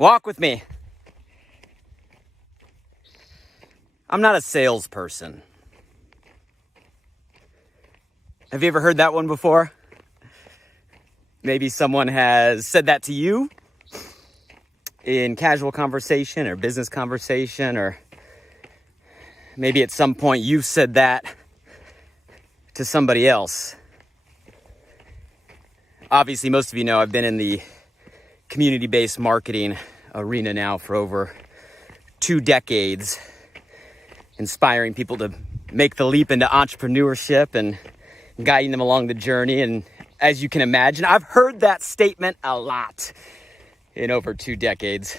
Walk with me. I'm not a salesperson. Have you ever heard that one before? Maybe someone has said that to you in casual conversation or business conversation, or maybe at some point you've said that to somebody else. Obviously, most of you know I've been in the community-based marketing arena now for over 2 decades, inspiring people to make the leap into entrepreneurship and guiding them along the journey. And as you can imagine, I've heard that statement a lot in over 2 decades.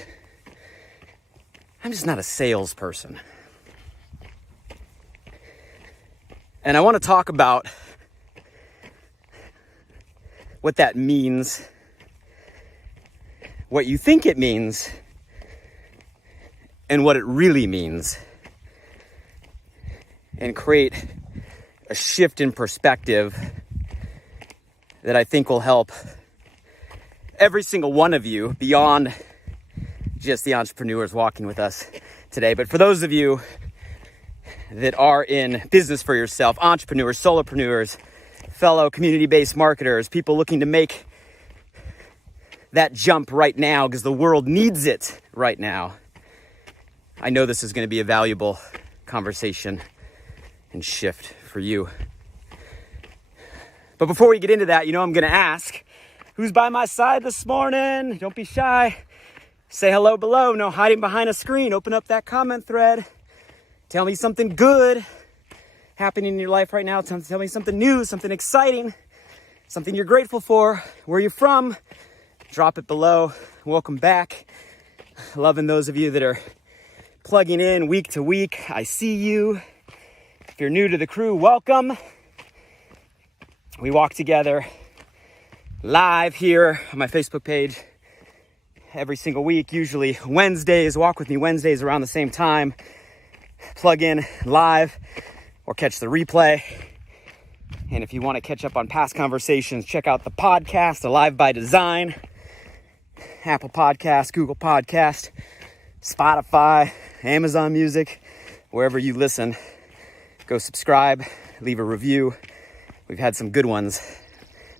I'm just not a salesperson. And I want to talk about what that means, what you think it means, and what it really means, and create a shift in perspective that I think will help every single one of you beyond just the entrepreneurs walking with us today. But for those of you that are in business for yourself, entrepreneurs, solopreneurs, fellow community-based marketers, people looking to make that jump right now because the world needs it right now, I know this is going to be a valuable conversation and shift for you. But before we get into that, I'm going to ask, who's by my side this morning? Don't be shy. Say hello below. No hiding behind a screen. Open up that comment thread. Tell me something good happening in your life right now. Tell me something new, something exciting, something you're grateful for. Where you're from, drop it below. Welcome back. Loving those of you that are plugging in week to week. I see you. If you're new to the crew, welcome. We walk together live here on my Facebook page every single week, usually Wednesdays. Walk with me Wednesdays around the same time. Plug in live or catch the replay. And if you want to catch up on past conversations, check out the podcast, Alive by Design, Apple Podcast, Google Podcast, Spotify, Amazon Music, wherever you listen. Go subscribe, leave a review. We've had some good ones,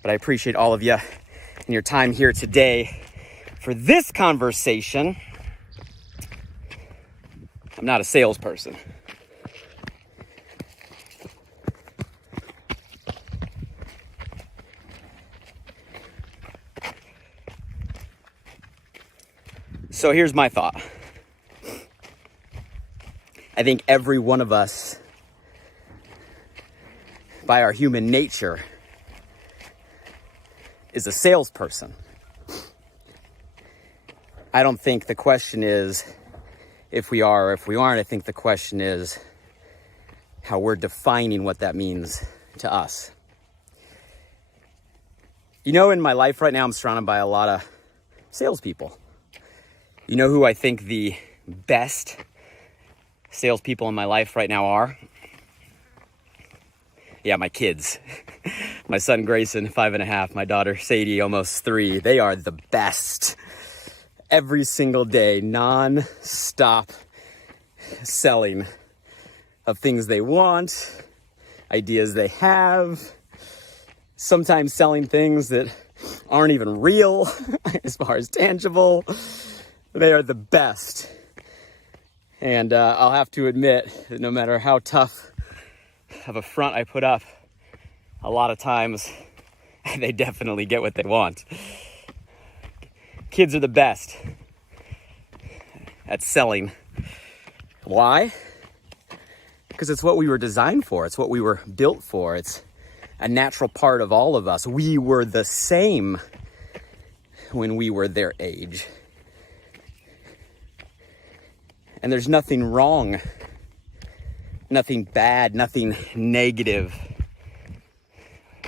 but I appreciate all of you and your time here today for this conversation. I'm not a salesperson. So here's my thought. I think every one of us, by our human nature, is a salesperson. I don't think the question is if we are or if we aren't. I think the question is how we're defining what that means to us. In my life right now, I'm surrounded by a lot of salespeople. You know who I think the best salespeople in my life right now are? Yeah, my kids. My son Grayson, 5.5, my daughter Sadie, almost 3. They are the best. Every single day, non-stop selling of things they want, ideas they have, sometimes selling things that aren't even real as far as tangible. They are the best. And I'll have to admit that no matter how tough of a front I put up, a lot of times they definitely get what they want. Kids are the best at selling. Why? Because it's what we were designed for. It's what we were built for. It's a natural part of all of us. We were the same when we were their age. And there's nothing wrong, nothing bad, nothing negative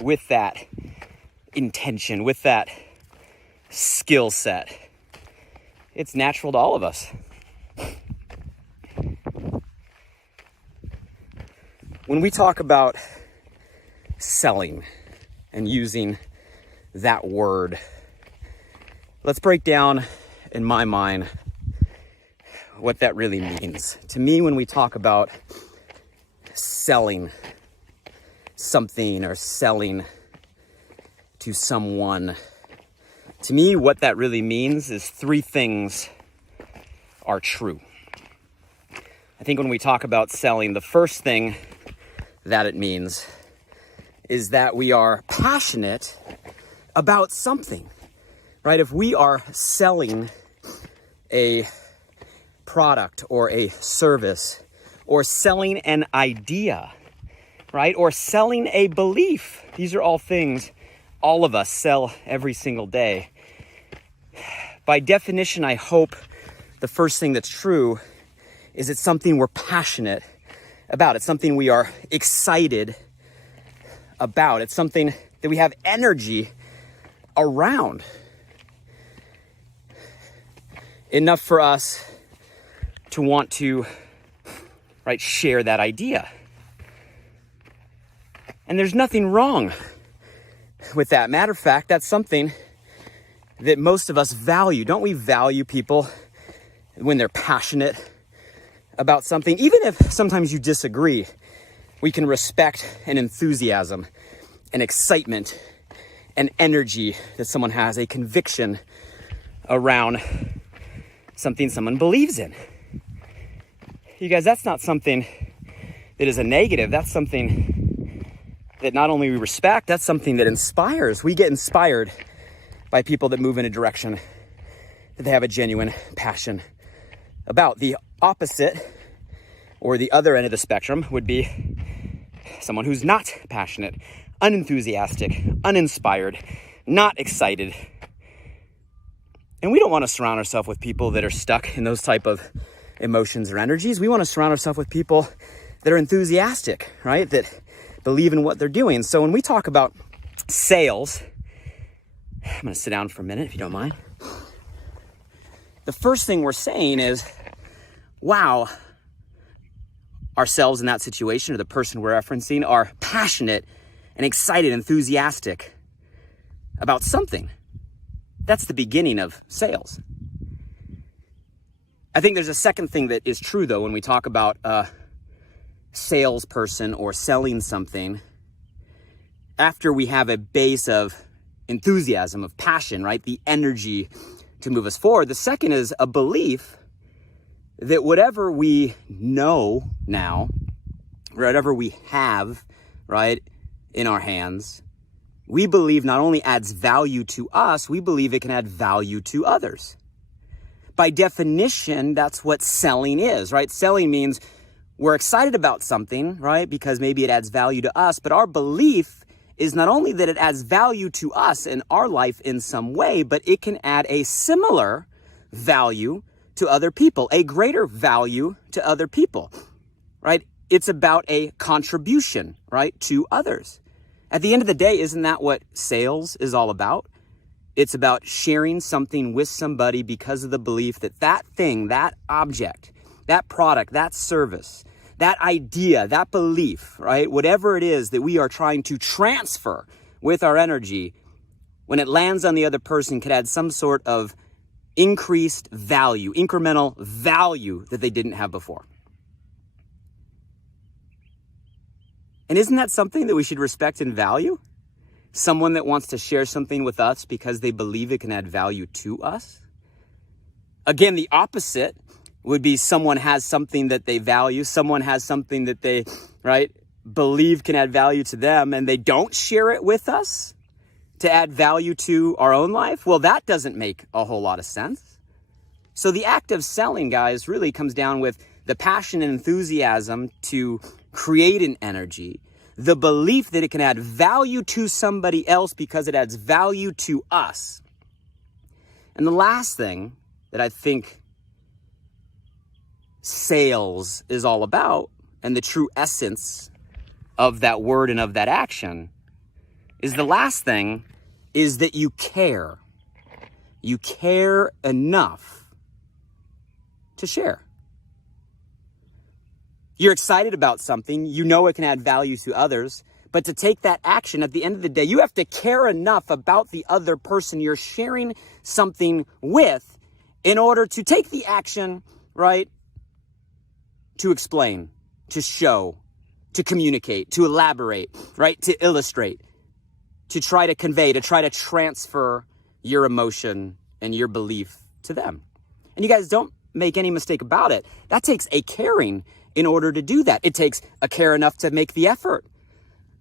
with that intention, with that skill set. It's natural to all of us. When we talk about selling and using that word, let's break down in my mind, what that really means. To me, when we talk about selling something or selling to someone, to me, what that really means is three things are true. I think when we talk about selling, the first thing that it means is that we are passionate about something, right? If we are selling a product or a service or selling an idea, right? Or selling a belief, these are all things all of us sell every single day. By definition, I hope the first thing that's true is it's something we're passionate about. It's something we are excited about. It's something that we have energy around. Enough for us to want to, right, share that idea. And there's nothing wrong with that. Matter of fact, that's something that most of us value. Don't we value people when they're passionate about something? Even if sometimes you disagree, we can respect an enthusiasm, an excitement, an energy that someone has, a conviction around something someone believes in. You guys, that's not something that is a negative. That's something that not only we respect, that's something that inspires. We get inspired by people that move in a direction that they have a genuine passion about. The opposite, or the other end of the spectrum, would be someone who's not passionate, unenthusiastic, uninspired, not excited. And we don't want to surround ourselves with people that are stuck in those type of emotions or energies. We want to surround ourselves with people that are enthusiastic, right? That believe in what they're doing. So when we talk about sales, I'm going to sit down for a minute if you don't mind. The first thing we're saying is, wow, ourselves in that situation, or the person we're referencing, are passionate and excited, enthusiastic about something. That's the beginning of sales. I think there's a second thing that is true, though, when we talk about a salesperson or selling something. After we have a base of enthusiasm, of passion, right? The energy to move us forward. The second is a belief that whatever we know now, whatever we have, right, in our hands, we believe not only adds value to us, we believe it can add value to others. By definition, that's what selling is, right? Selling means we're excited about something, right? Because maybe it adds value to us, but our belief is not only that it adds value to us in our life in some way, but it can add a similar value to other people, a greater value to other people, right? It's about a contribution, right, to others. At the end of the day, isn't that what sales is all about? It's about sharing something with somebody because of the belief that that thing, that object, that product, that service, that idea, that belief, right? Whatever it is that we are trying to transfer with our energy, when it lands on the other person, could add some sort of increased value, incremental value that they didn't have before. And isn't that something that we should respect and value? Someone that wants to share something with us because they believe it can add value to us? Again, the opposite would be someone has something that they value, someone has something that they, right, believe can add value to them, and they don't share it with us to add value to our own life. Well, that doesn't make a whole lot of sense. So the act of selling, guys, really comes down with the passion and enthusiasm to create an energy, the belief that it can add value to somebody else because it adds value to us. And the last thing that I think sales is all about, and the true essence of that word and of that action, is the last thing is that you care. You care enough to share. You're excited about something, you know it can add value to others, but to take that action, at the end of the day, you have to care enough about the other person you're sharing something with in order to take the action, right, to explain, to show, to communicate, to elaborate, right, to illustrate, to try to convey, to try to transfer your emotion and your belief to them. And you guys, don't make any mistake about it. That takes a caring in order to do that. It takes a care enough to make the effort,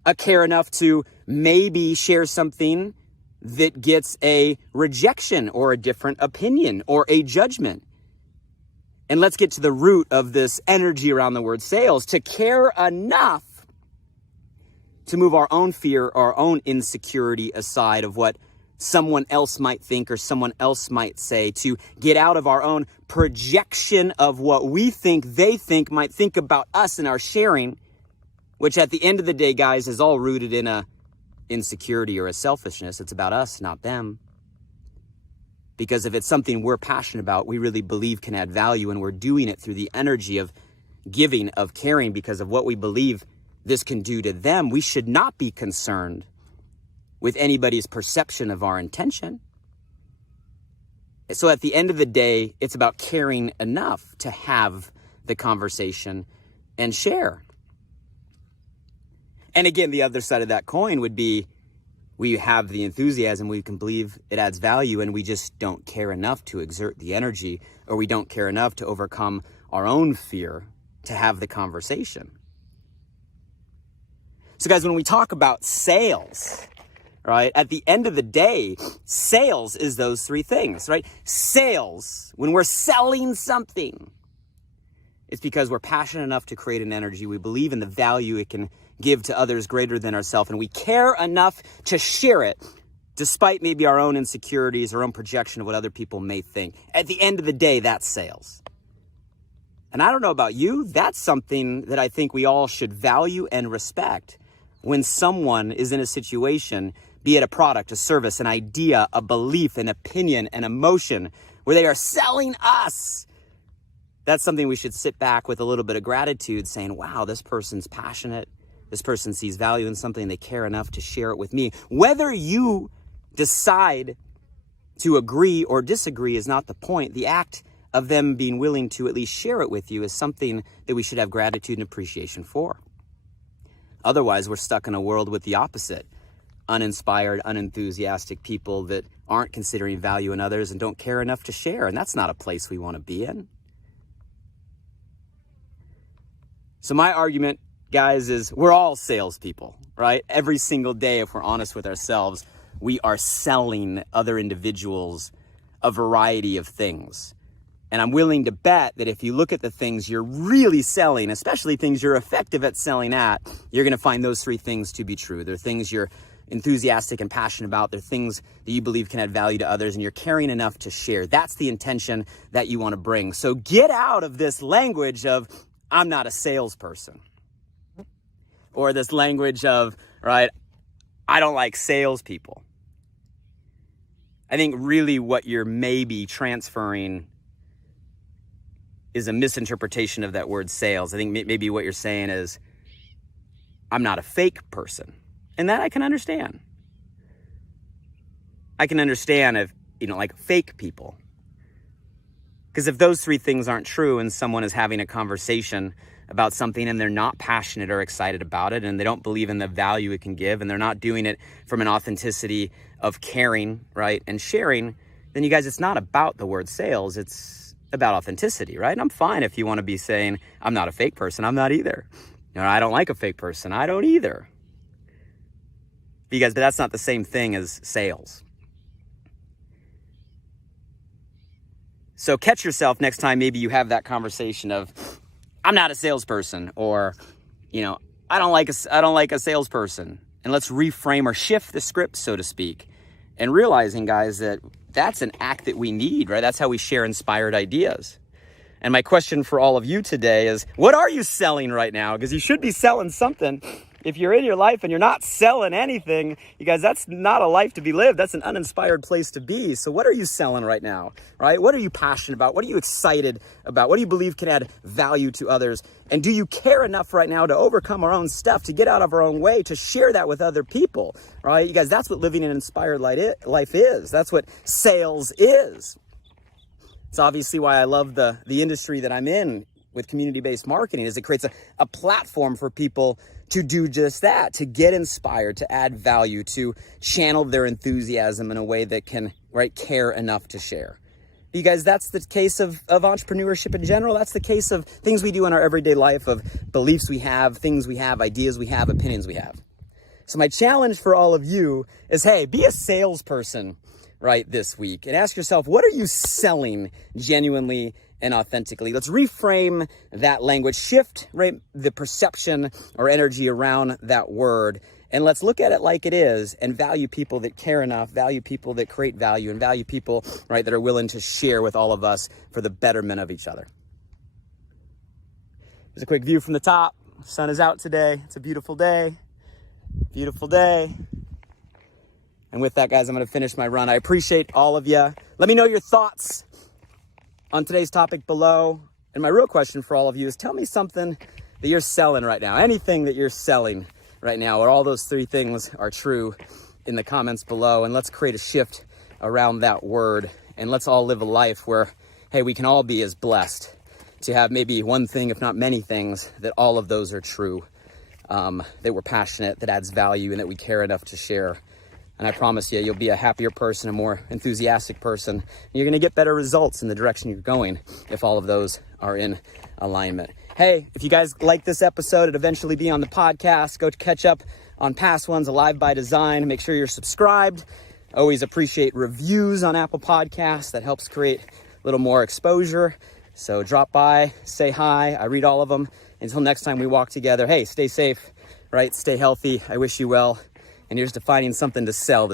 a care enough to maybe share something that gets a rejection or a different opinion or a judgment. And let's get to the root of this energy around the word sales, to care enough to move our own fear, our own insecurity aside of what someone else might think or someone else might say, to get out of our own projection of what we think they think might think about us and our sharing, which at the end of the day, guys, is all rooted in a insecurity or a selfishness. It's about us, not them. Because if it's something we're passionate about, we really believe can add value, and we're doing it through the energy of giving, of caring, because of what we believe this can do to them, we should not be concerned with anybody's perception of our intention. So at the end of the day, it's about caring enough to have the conversation and share. And again, the other side of that coin would be, we have the enthusiasm, we can believe it adds value, and we just don't care enough to exert the energy, or we don't care enough to overcome our own fear to have the conversation. So guys, when we talk about sales, right, at the end of the day, sales is those three things, right? Sales, when we're selling something, it's because we're passionate enough to create an energy. We believe in the value it can give to others greater than ourselves, and we care enough to share it despite maybe our own insecurities, our own projection of what other people may think. At the end of the day, that's sales. And I don't know about you, that's something that I think we all should value and respect when someone is in a situation, be it a product, a service, an idea, a belief, an opinion, an emotion, where they are selling us. That's something we should sit back with a little bit of gratitude, saying, wow, this person's passionate. This person sees value in something. They care enough to share it with me. Whether you decide to agree or disagree is not the point. The act of them being willing to at least share it with you is something that we should have gratitude and appreciation for. Otherwise, we're stuck in a world with the opposite. Uninspired, unenthusiastic people that aren't considering value in others and don't care enough to share. And that's not a place we want to be in. So my argument, guys, is we're all salespeople, right? Every single day, if we're honest with ourselves, we are selling other individuals a variety of things. And I'm willing to bet that if you look at the things you're really selling, especially things you're effective at selling at, you're going to find those three things to be true. They're things you're enthusiastic and passionate about. They're things that you believe can add value to others, and you're caring enough to share. That's the intention that you want to bring. So get out of this language of, I'm not a salesperson. Or this language of, right, I don't like salespeople. I think really what you're maybe transferring is a misinterpretation of that word sales. I think maybe what you're saying is, I'm not a fake person. And that I can understand. I can understand if, like fake people. Because if those three things aren't true and someone is having a conversation about something and they're not passionate or excited about it and they don't believe in the value it can give and they're not doing it from an authenticity of caring, right, and sharing, then you guys, it's not about the word sales. It's about authenticity, right? And I'm fine if you want to be saying, I'm not a fake person. I'm not either. I don't like a fake person. I don't either. But that's not the same thing as sales. So catch yourself next time maybe you have that conversation of, I'm not a salesperson, or, I don't like a salesperson. And let's reframe or shift the script, so to speak, and realizing, guys, that that's an act that we need, right? That's how we share inspired ideas. And my question for all of you today is, what are you selling right now? Because you should be selling something. If you're in your life and you're not selling anything, you guys, that's not a life to be lived. That's an uninspired place to be. So what are you selling right now, right? What are you passionate about? What are you excited about? What do you believe can add value to others? And do you care enough right now to overcome our own stuff, to get out of our own way, to share that with other people, right? You guys, that's what living an inspired life is. That's what sales is. It's obviously why I love the industry that I'm in with community-based marketing, is it creates a platform for people to do just that, to get inspired, to add value, to channel their enthusiasm in a way that can, right, care enough to share. You guys, that's the case of entrepreneurship in general. That's the case of things we do in our everyday life, of beliefs we have, things we have, ideas we have, opinions we have. So my challenge for all of you is, hey, be a salesperson, right, this week, and ask yourself, what are you selling genuinely and authentically? Let's reframe that language, shift, right, the perception or energy around that word, and let's look at it like it is and value people that care enough, value people that create value, and value people, right, that are willing to share with all of us for the betterment of each other. Here's a quick view from the top. Sun is out today. It's a beautiful day. Beautiful day. And with that, guys, I'm going to finish my run. I appreciate all of you. Let me know your thoughts on today's topic below. And my real question for all of you is, tell me something that you're selling right now. Anything that you're selling right now, or all those three things are true, in the comments below. And let's create a shift around that word. And let's all live a life where, hey, we can all be as blessed to have maybe one thing, if not many things, that all of those are true, that we're passionate, that adds value, and that we care enough to share. And I promise you, you'll be a happier person, a more enthusiastic person. You're going to get better results in the direction you're going if all of those are in alignment. Hey, if you guys like this episode, it'll eventually be on the podcast. Go catch up on past ones, Alive by Design. Make sure you're subscribed. Always appreciate reviews on Apple Podcasts. That helps create a little more exposure. So drop by, say hi. I read all of them. Until next time we walk together, hey, stay safe, right? Stay healthy. I wish you well. And here's to finding something to sell this